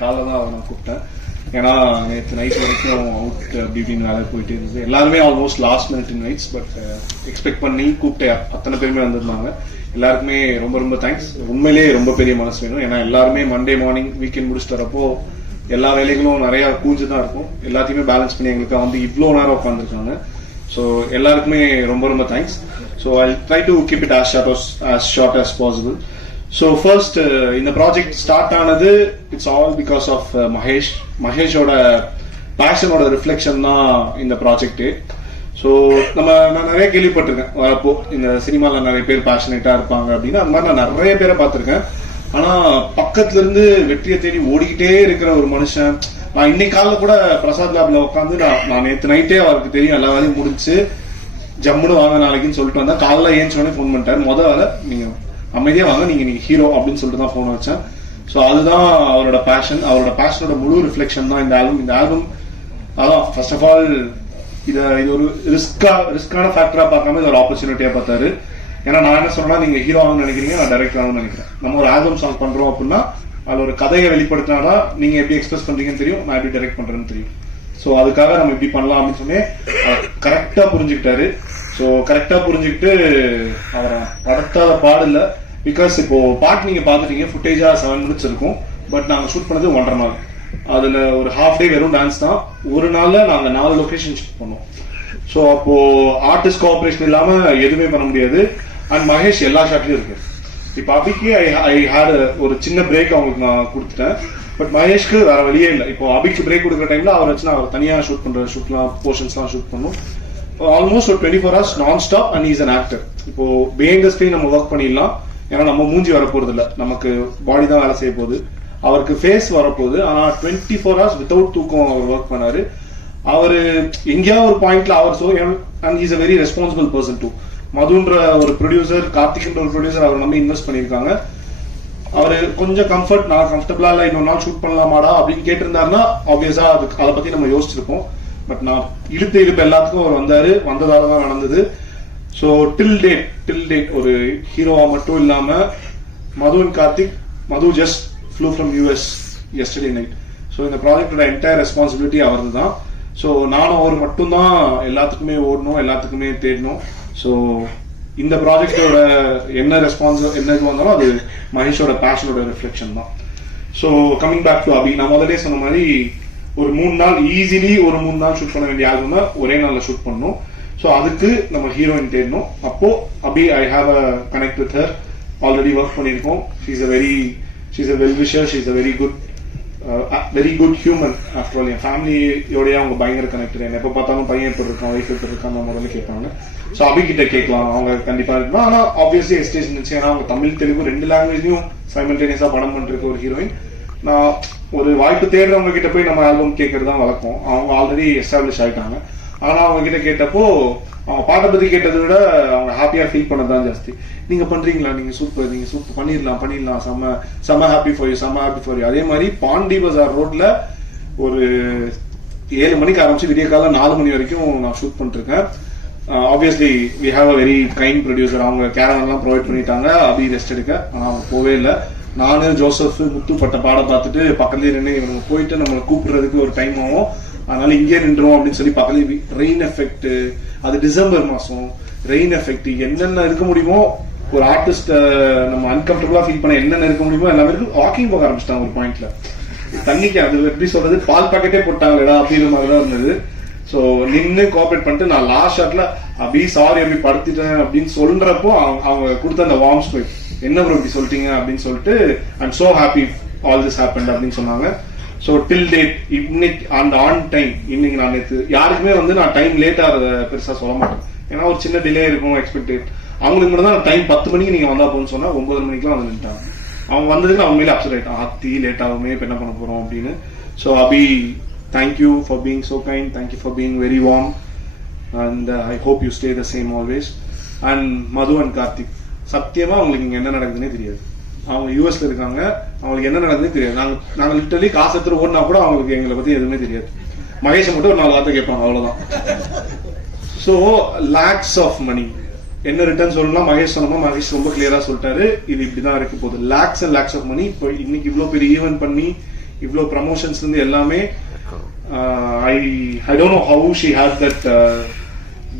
காலைல தான் அவரை கூப்பிட்டேன். ஏன்னா நேற்று நைட் வரைக்கும் அவுட் அப்படி இப்படின்னு வேலை போயிட்டு இருந்தது. எல்லாருமே almost last minute nights but expect பண்ணி கூப்பிட்டேன். அத்தனை பேருமே வந்திருந்தாங்க. எல்லாருக்குமே ரொம்ப ரொம்ப தேங்க்ஸ் உண்மையிலேயே ரொம்ப பெரிய மனசு வேணும். ஏன்னா எல்லாருமே மண்டே மார்னிங் வீக்கெண்ட் முடிச்சுட்டு வரப்போ எல்லா வேலைகளும் நிறைய கூஞ்சு தான் இருக்கும். எல்லாத்தையுமே பேலன்ஸ் பண்ணி எங்களுக்கு வந்து இவ்வளோ நேரம் உட்காந்துருக்காங்க ஸோ எல்லாருக்குமே ரொம்ப ரொம்ப thanks so I try to keep it as short as short as possible so first இந்த ப்ராஜெக்ட் ஸ்டார்ட் ஆனது it's all because of Mahesh மகேஷோட பேஷனோட ரிஃப்ளெக்ஷன் தான் இந்த ப்ராஜெக்ட்டு ஸோ நம்ம நான் நிறைய கேள்விப்பட்டிருக்கேன். வரப்போ இந்த சினிமாவில் நிறைய பேர் பேஷனேட்டாக இருப்பாங்க அப்படின்னு அந்த மாதிரி நான் நிறைய பேரை பார்த்துருக்கேன். ஆனால் பக்கத்துல இருந்து வெற்றியை தேடி ஓடிக்கிட்டே இருக்கிற ஒரு மனுஷன் நான் இன்னைக்கு காலைல கூட பிரசாத் லேப்ல உட்காந்து நான் நான் நேற்று நைட்டே அவருக்கு தெரியும் எல்லா வேலையும் முடிச்சு ஜம்முன்னு வாங்க நாளைக்குன்னு சொல்லிட்டு வந்தா காலைல சொன்னே ஃபோன் பண்ணிட்டாரு. முத வேலை நீங்கள் அமைதியாக வாங்க நீங்க நீங்க ஹீரோ அப்படின்னு சொல்லிட்டு தான் ஃபோன் வச்சேன். ஸோ அதுதான் அவரோட பேஷன் அவரோட பேஷனோட முழு ரிஃப்ளெக்ஷன் தான் இந்த ஆல்பம் இந்த ஆல்பம் அதான் ஃபர்ஸ்ட் ஆஃப் ஆல் இதை இது ஒரு ரிஸ்கா ரிஸ்கான ஃபேக்டரா பார்க்காம இது ஒரு ஆப்பர்ச்சுனிட்டியா பார்த்தாரு. ஏன்னா நான் என்ன சொன்னா நீங்க ஹீரோ ஆகணும்னு நினைக்கிறீங்க நான் டைரக்டர் ஆகணும்னு நினைக்கிறேன். நம்ம ஒரு ஆல்பம் சாங் பண்றோம் அப்படின்னா அதுல ஒரு கதையை வெளிப்படுத்தினாதான் நீங்க எப்படி எக்ஸ்பிரஸ் பண்றீங்கன்னு தெரியும் நான் எப்படி டைரக்ட் பண்றேன்னு தெரியும். ஸோ அதுக்காக நம்ம இப்படி பண்ணலாம் அப்படின்னு சொன்னே கரெக்டா புரிஞ்சுக்கிட்டாரு. ஸோ கரெக்டாக புரிஞ்சுக்கிட்டு அவரை படத்தாத பாடல பிகாஸ் இப்போ பாட்டு நீங்கள் பார்த்துட்டீங்க ஃபுட்டேஜாக செவன் மினிட்ஸ் இருக்கும். பட் நாங்கள் ஷூட் பண்ணது ஒன்றரை நாள். அதில் ஒரு ஹாஃப் டே வெறும் டான்ஸ் தான். ஒரு நாளில் நாங்கள் நாலு லொக்கேஷன் ஷூட் பண்ணோம். ஸோ அப்போது ஆர்டிஸ்ட் கோஆப்ரேஷன் இல்லாமல் எதுவுமே பண்ண முடியாது. அண்ட் மகேஷ் எல்லா ஷாட்லையும் இருக்கு. இப்போ அபிக்கு ஐ ஐ ஹேட் ஒரு சின்ன பிரேக் அவங்களுக்கு நான் கொடுத்துட்டேன். பட் மகேஷ்க்கு வேற வழியே இல்லை. இப்போ அபிக்கு பிரேக் கொடுக்குற டைம்ல அவர் வச்சு நான் அவர் தனியாக ஷூட் பண்ணுற ஷூட்லாம் போர்ஷன்ஸ்லாம் ஷூட் பண்ணும். ஆல்மோஸ்ட் ஒரு டுவெண்ட்டி ஃபோர் ஹவர்ஸ் நான் stop and is an actor இப்போ பே ஸ்க்ரீன் நம்ம ஒர்க் பண்ணிடலாம். ஏன்னா நம்ம மூஞ்சி வர போறது இல்ல நமக்கு பாடி தான் வேலை செய்ய போகுது. அவருக்கு ஃபேஸ் வரப்போகுது. ஆனா டுவெண்ட்டி ஃபோர் ஹவர்ஸ் வித்தவுட் தூக்கம் அவர் ஒர்க் பண்ணாரு. அவரு எங்கேயாவது ஒரு பாயிண்ட்ல அவர் so and is a very responsible person too மதுன்ற ஒரு ப்ரொடியூசர் கார்த்திக்ன்ற ஒரு ப்ரொடியூசர் அவர் நம்பி இன்வெஸ்ட் பண்ணியிருக்காங்க. அவரு கொஞ்சம் கம்ஃபர்ட் நான் கம்ஃபர்டபுளா இல்ல இன்னொரு நாள் ஷூட் பண்ணலாமாடா அப்படின்னு கேட்டிருந்தாருன்னா ஆப்வியஸா அதுக்கு அதை பத்தி நம்ம யோசிச்சிருப்போம். பட் நான் இழுத்து இழுப்பு எல்லாத்துக்கும் அவர் வந்தாரு. வந்ததால தான் நடந்தது. So till date till date ஒரு ஹீரோவா மட்டும் இல்லாம Madhu and Karthik Madhu just flew from US yesterday night so இந்த ப்ராஜெக்டோட என்டையர் ரெஸ்பான்சிபிலிட்டி அவரது தான் ஸோ நானும் அவர் மட்டும்தான் எல்லாத்துக்குமே ஓடணும் எல்லாத்துக்குமே தேடணும். ஸோ இந்த ப்ராஜெக்டோட என்ன ரெஸ்பான்ஸ் என்ன இது வந்தாலும் அது மகேஷோட பேஷனோட ரிஃப்ளெக்ஷன் தான். So coming back to Abhi நான் முதலே சொன்ன மாதிரி ஒரு மூணு நாள் ஈஸிலி ஒரு மூணு நாள் ஷூட் பண்ண வேண்டிய ஆல்பம் ஒரே நாள்ல ஷூட் பண்ணும். ஸோ அதுக்கு நம்ம ஹீரோயின் தேடணும். அப்போ Abhi I have a connect with her already work பண்ணியிருக்கோம். She's a very she's a well wisher she's a very good very good human after all என் ஃபேமிலியோடய அவங்க பயங்கர கனெக்டட் என்ன எப்போ பார்த்தாலும் பையன் எப்படி இருக்கான் ஒய்ஃப் எப்படி இருக்கான் முதல்ல கேட்பாங்க. ஸோ அபி கிட்ட கேட்கலாம். அவங்க கண்டிப்பாக இருக்கணும் ஆனால் ஆப்வியஸ்லி எஸ்டேஷன் இருந்துச்சு. ஏன்னா அவங்க தமிழ் தெலுங்கு ரெண்டு லாங்குவேஜ்லையும் சைமல்டேனியஸாக படம் பண்றதுக்கு ஒரு ஹீரோயின் நான் ஒரு வாய்ப்பு தேடுறவங்க கிட்ட போய் நம்ம ஆல்பம் கேட்கறது தான் வழக்கம். அவங்க ஆல்ரெடி எஸ்டாப்ளிஷ் ஆயிட்டாங்க. ஆனால் அவங்க கிட்ட கேட்டப்போ அவங்க பாட்டை பத்தி கேட்டதை விட அவங்க ஹாப்பியா ஃபீல் பண்ணது தான் ஜாஸ்தி. நீங்க பண்றீங்களா? நீங்க சூப்பர் நீங்க சூப்பர் பண்ணிடலாம் பண்ணிடலாம். செம்ம செம்ம ஹாப்பி ஃபார் யூ செம்ம ஹாப்பி ஃபார் யூ அதே மாதிரி பாண்டி பஜார் ரோட்ல ஒரு ஏழு மணிக்கு ஆரம்பிச்சு விடிய காலம் நாலு மணி வரைக்கும் நான் ஷூட் பண்ணிருக்கேன் obviously we have a very kind producer அவங்க கேரன் ப்ரொவைட் பண்ணிட்டாங்க. அப்படி ரெஸ்ட் எடுக்க. ஆனால் அவங்க போவே இல்லை. நானு ஜோசப் முத்து பட்ட பாடம் பார்த்துட்டு பக்கத்துலேயே நின்று இவங்க போயிட்டு நம்மளை கூப்பிடுறதுக்கு ஒரு டைம் ஆகும். அதனால இங்கே நின்றுவோம் அப்படின்னு சொல்லி பக்கத்துலேயே ரெயின் எஃபெக்ட் அது டிசம்பர் மாசம். ரெயின் எஃபெக்ட் என்னென்ன இருக்க முடியுமோ ஒரு ஆர்டிஸ்ட நம்ம அன்கம்ஃபர்டபுளா ஃபீல் பண்ண என்னென்ன இருக்க முடியுமோ எல்லாமே வாக்கிங் போக ஆரம்பிச்சிட்டாங்க ஒரு பாயிண்ட்ல தண்ணிக்கு அது எப்படி சொல்றது? பால் பாக்கெட்டே போட்டாங்களேடா அப்படிங்கிற மாதிரி தான் இருந்தது. ஸோ நின்று கோஆபரேட் பண்ணிட்டு நான் லாஸ்ட் ஷாட்ல அப்படி சாரி அப்படி படுத்திட்டேன் அப்படின்னு சொல்றப்போ அவங்க அவங்க கொடுத்த அந்த வார்ம் ஸ்பெக்ட் என்ன ப்ரோ இப்படி சொல்லிட்டீங்க அப்படின்னு சொல்லிட்டு I'm so happy all this happen அப்படின்னு சொன்னாங்க. ஸோ டில் டேட் இன்னைக்கு அந்த ஆன் டைம் இன்னைக்கு நான் நேற்று யாருக்குமே வந்து நான் டைம் லேட் ஆகிறத பெருசாக சொல்ல மாட்டேன். ஏன்னா ஒரு சின்ன டிலே இருக்கும் எக்ஸ்பெக்டட் அவங்களுக்கு மட்டும் தான் டைம் பத்து மணிக்கு நீங்கள் வந்தா போகணும்னு சொன்னால் ஒன்பது மணிக்கெல்லாம் வந்து நின்ட்டாங்க அவங்க வந்ததுக்கு அவங்க மேலே அப்செட் ஆகிட்டான் ஆத்தி லேட் ஆகுமே இப்போ என்ன பண்ண போகிறோம் அப்படின்னு. So Abhi thank you for being so kind thank you for being very warm and I hope you stay the same always and Madhu and Karthik சத்தியமா அவங்களுக்கு இங்க என்ன நடக்குதுன்னே தெரியாது. அவங்க யூஎஸ்ல இருக்காங்க அவங்களுக்கு என்ன நடக்குதுன்னு தெரியாது. நாங்க நாங்க லிட்டரலி காசு எடுத்துட்டு ஓடினா கூட அவங்களுக்கு எங்களை பத்தி எதுவுமே தெரியாது. மகேஷை மட்டும் ஒரு நாலு வார்த்தை கேட்பாங்க அவ்வளவுதான். ஸோ லேக்ஸ் ஆஃப் மணி என்ன ரிட்டர்ன் சொல்லலாம் மகேஷ் சொன்னோமா மகேஷ் ரொம்ப கிளியரா சொல்லிட்டாரு. இது இப்படிதான் இருக்க போகுது. Lakhs and lakhs of money இப்போ இன்னைக்கு இவ்வளவு பெரிய ஈவென்ட் பண்ணி இவ்வளோ ப்ரமோஷன்ஸ்லேருந்து எல்லாமே I I don't know how she had that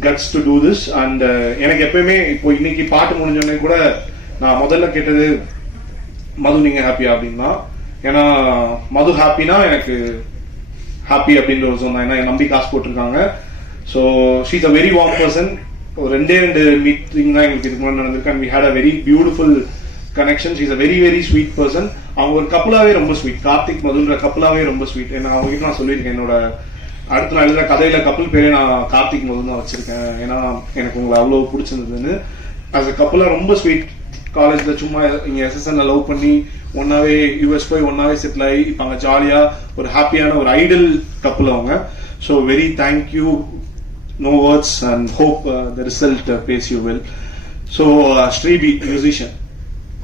guts to do this and எனக்கு எப்பயுமே இப்போ இன்னைக்கு பாட்டு முடிஞ்சோடனே கூட நான் முதல்ல கேட்டது மது நீங்க ஹாப்பியா அப்படின்னா ஏன்னா மது ஹாப்பினா எனக்கு ஹாப்பி அப்படின்ற ஒரு சொன்னா ஏன்னா என் நம்பி காசு போட்டிருக்காங்க. So she's a very warm person ஒரு ரெண்டே ரெண்டு மீட்டிங் தான் எங்களுக்கு இதுக்கு முன்னாடி நடந்திருக்கு. And we had a very beautiful connection is a very very sweet person அவங்க ஒரு கப்பலாவே ரொம்ப ஸ்வீட் கார்த்திக் மதுன்ற கப்பலாவே ரொம்ப ஸ்வீட் ஏன்னா அவங்க நான் சொல்லியிருக்கேன் என்னோட அடுத்து நான் எழுத கதையில கப்பல் பேரே நான் கார்த்திக் மூலம் தான் வச்சிருக்கேன். ஏன்னா எனக்கு உங்களை அவ்வளவு பிடிச்சிருந்ததுன்னு. அஸ் அ கப்பலா ரொம்ப ஸ்வீட் காலேஜ்ல சும்மா இங்க எஸ்எஸ்என்ல லவ் பண்ணி ஒன்னாவே யூஎஸ் போய் ஒன்னாவே செட்டில் ஆகி இப்போ அங்கே ஜாலியா ஒரு ஹாப்பியான ஒரு ஐடல் கப்பல் அவங்க. So very thank you no words and hope the result pays you well so ஸ்ரீபி musician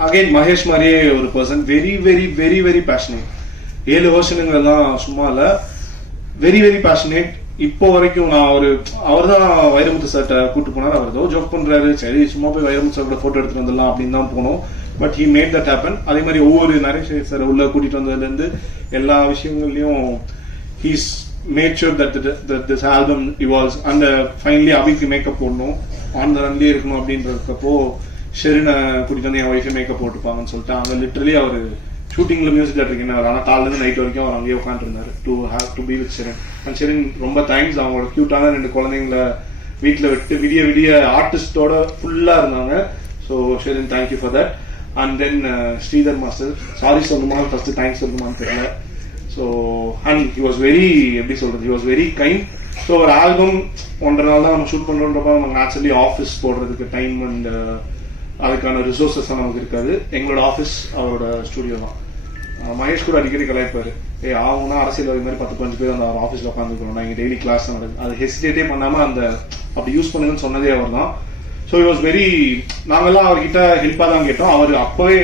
again Mahesh மாதிரியே ஒரு person very very very very passionate ஏழு வருஷனுங்கெல்லாம் சும்மா இல்லை. வெரி வெரி பேஷனேட் இப்போ வரைக்கும் நான் ஒரு அவர் தான் வைரமுத்து சார்ட்ட கூட்டு போனார். அவர் ஏதோ ஜோக் பண்றாரு. சரி சும்மா போய் வைரமுத்து சார் கூட போட்டோ எடுத்துட்டு வந்துடலாம் அப்படின்னு தான் போனோம். But he made that happen அதே மாதிரி ஒவ்வொரு நரேஷ் சார் உள்ள கூட்டிட்டு வந்ததுல இருந்து எல்லா விஷயங்கள்லயும் he's made sure that that this album evolves அந்த ஃபைனலி அபிக்கு மேக்கப் போடணும். ஆன் த ரன்லேயே இருக்கணும் அப்படின்றப்போ ஷெரினை கூட்டிட்டு வந்து என் ஒய்ஃபை மேக்கப் போட்டுப்பாங்கன்னு சொல்லிட்டு அங்க லிட்டரலி அவர் ஷூட்டிங்ல மியூசிக் டேரக்டர் அவர் ஆனால் காலைல இருந்து நைட் வரைக்கும் அவர் அங்கேயே உட்காந்துருந்தாரு to have to be with Sherin and ரொம்ப தேங்க்ஸ் அவங்களோட கியூட்டான ரெண்டு குழந்தைங்கள வீட்டில் விட்டு விடிய விடிய ஆர்டிஸ்டோட ஃபுல்லா இருந்தாங்க. So Sherin thank you for that and then Sridhar master sorry சொல்லணுமா ஃபர்ஸ்ட் தேங்க்ஸ் சொல்லணுமான்னு தெரியல. So and he was very எப்படி சொல்றது? He was very kind so ஒரு ஆல்பம் ஒன்றரை நாள் தான் நம்ம ஷூட் பண்றோன்றப்ப நமக்கு நேச்சுரலி ஆஃபீஸ் போடுறதுக்கு டைம் அண்ட் அதுக்கான ரிசோர்ஸஸ் நமக்கு இருக்காது. எங்களோட ஆஃபீஸ் அவரோட ஸ்டுடியோ தான். மகேஷ் கூட அடிக்கடி கலாய்ப்பாரு. ஏ ஆகும்னா அரசியல்வாதி மாதிரி பத்து பஞ்சு பேர் அந்த ஆஃபீஸ்ல உட்காந்துருக்கணும் நான் டெய்லி கிளாஸ் நடக்குது அது ஹெசிடேட்டே பண்ணாம அந்த அப்படி யூஸ் பண்ணுங்கன்னு சொன்னதே அவர் தான். ஸோ இட் வாஸ் வெரி நாங்கெல்லாம் அவர்கிட்ட ஹெல்ப்பாக தான் கேட்டோம். அவர் அப்பவே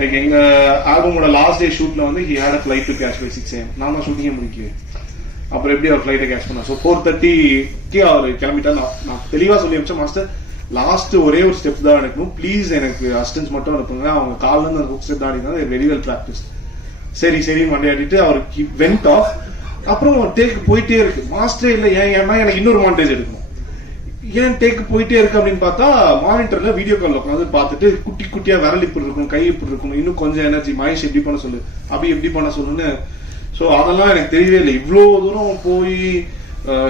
லைக் எங்க ஆல்பமோட லாஸ்ட் டே ஷூட்ல வந்து he had a flight to catch by six AM நான் தான் ஷூட்டிங்கே முடிக்கல அப்புறம் எப்படி அவர் ஃபிளைட்டை கேஷ் பண்ணார்? ஸோ ஃபோர் தேர்ட்டிக்கு அவர் கிளம்பிட்டா நான் நான் தெளிவாக சொல்லி வச்சேன் மாஸ்டர் லாஸ்ட் ஒரே ஒரு ஸ்டெப் தான் எனக்கு ப்ளீஸ் எனக்கு அசிஸ்டன்ஸ் மட்டும் அனுப்புங்க. அவங்க காலில் இருந்து அந்த ஸ்டெப் தான் அடிக்கிறாங்க வெரி வெல் ப்ராக்டிஸ் சரி சரி மண்டையாடிட்டு அவர் வெண்ட் ஆஃப் அப்புறம் டேக் போயிட்டே இருக்கு. மாஸ்டரே இல்லை ஏன் ஏன்னா எனக்கு இன்னொரு மாண்டேஜ் எடுக்கணும். ஏன் டேக் போயிட்டே இருக்கு அப்படின்னு பார்த்தா மானிட்டர்ல வீடியோ கால் உட்காந்து பார்த்துட்டு குட்டி குட்டியா விரல் இப்படி இருக்கும் கை இப்படி இருக்கும் இன்னும் கொஞ்சம் எனர்ஜி மகேஷ் எப்படி பண்ண சொல்லு அபி எப்படி பண்ண சொல்லுன்னு. ஸோ அதெல்லாம் எனக்கு தெரியவே இல்லை. இவ்வளோ தூரம் போய்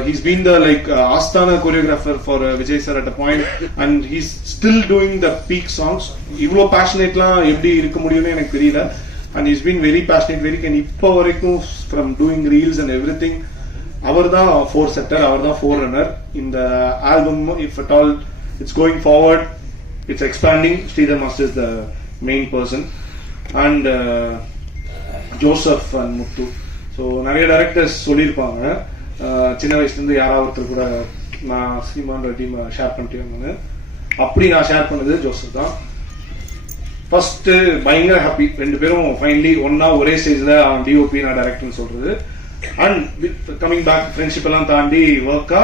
he's been the like choreographer choreographer for Vijay sir at a point and he's still doing the peak songs இவ்வளோ பேஷனேட்லாம் எப்படி இருக்க முடியும்னு எனக்கு தெரியல. And is been very passionate very keen இப்போ வரைக்கும் from doing reels and everything அவர் தான் ஃபோர் செட்டர் அவர் தான் ஃபோர் ரன்னர் இந்த album if at all it's going forward it's expanding Sridhar master is the main person and Joseph and Muthu so நிறைய directors சொல்லியிருப்பாங்க. சின்ன வயசுலேருந்து யாராவது ஒருத்தர் கூட நான் சீமான்ற டீம் ஷேர் பண்ணிட்டேன் அப்படி நான் ஷேர் பண்ணது ஜோசப் தான் ஃபஸ்ட்டு பயங்கர ஹாப்பி ரெண்டு பேரும் ஃபைனலி ஒன்னா ஒரே ஸ்டேஜில் அவன் டிஓபி நான் டைரக்டர்னு சொல்றது. அண்ட் கமிங் பேக் ஃப்ரெண்ட்ஷிப் எல்லாம் தாண்டி ஒர்க்கா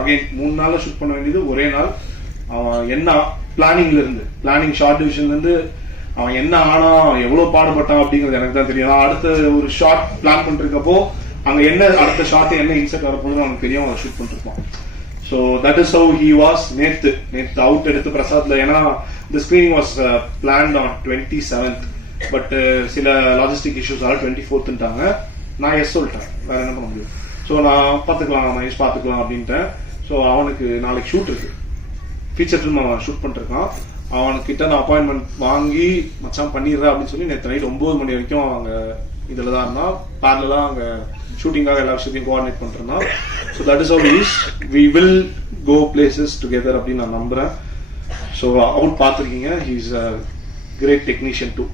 அகைன் மூணு நாள்ல ஷூட் பண்ண வேண்டியது ஒரே நாள். அவன் என்ன பிளானிங்ல இருந்து பிளானிங் ஷார்ட் டிவிஷன்ல இருந்து அவன் என்ன ஆனா எவ்வளவு பாடுபட்டான் அப்படிங்கிறது எனக்கு தான் தெரியும். அடுத்த ஒரு ஷார்ட் பிளான் பண்ணிருக்கப்போ அங்க என்ன அடுத்த ஷார்ட் என்ன இன்செர்ட் வரப்போகுது அவனுக்கு தெரியும் அவன் shoot பண்ணிருப்பான். So that is how he was நேத்து. நேத்து அவுட் எடுத்து பிரசாத்ல. ஏன்னா the screening was planned on twenty seventh but சில லாஜிஸ்டிக் இஷ்யூஸால டுவெண்ட்டி ஃபோர்த்துட்டாங்க நான் எஸ் சொல்லிட்டேன். வேற என்ன பண்ண முடியும்? ஸோ நான் பார்த்துக்கலாம். மகேஷ் பார்த்துக்கலாம் அப்படின்ட்டேன். ஸோ அவனுக்கு நாளைக்கு ஷூட் இருக்கு. ஃபீச்சர் ஃபிலிம் அவன் ஷூட் பண்ணிருக்கான். அவனுக்கிட்ட நான் அப்பாயின்மெண்ட் வாங்கி மச்சான் பண்ணிடுறேன் அப்படின்னு சொல்லி நேற்று நைட் ஒன்பது மணி வரைக்கும் அவங்க இதில் தான் இருந்தான். பேரலாம் அங்கே ஷூட்டிங்காக எல்லா விஷயத்தையும் கோஆர்டினேட் பண்ணிருந்தான் so that is our is we will go places together அப்படின்னு நான் நம்புறேன். ஸோ அவுட் பார்த்துருக்கீங்க. He is a great technician too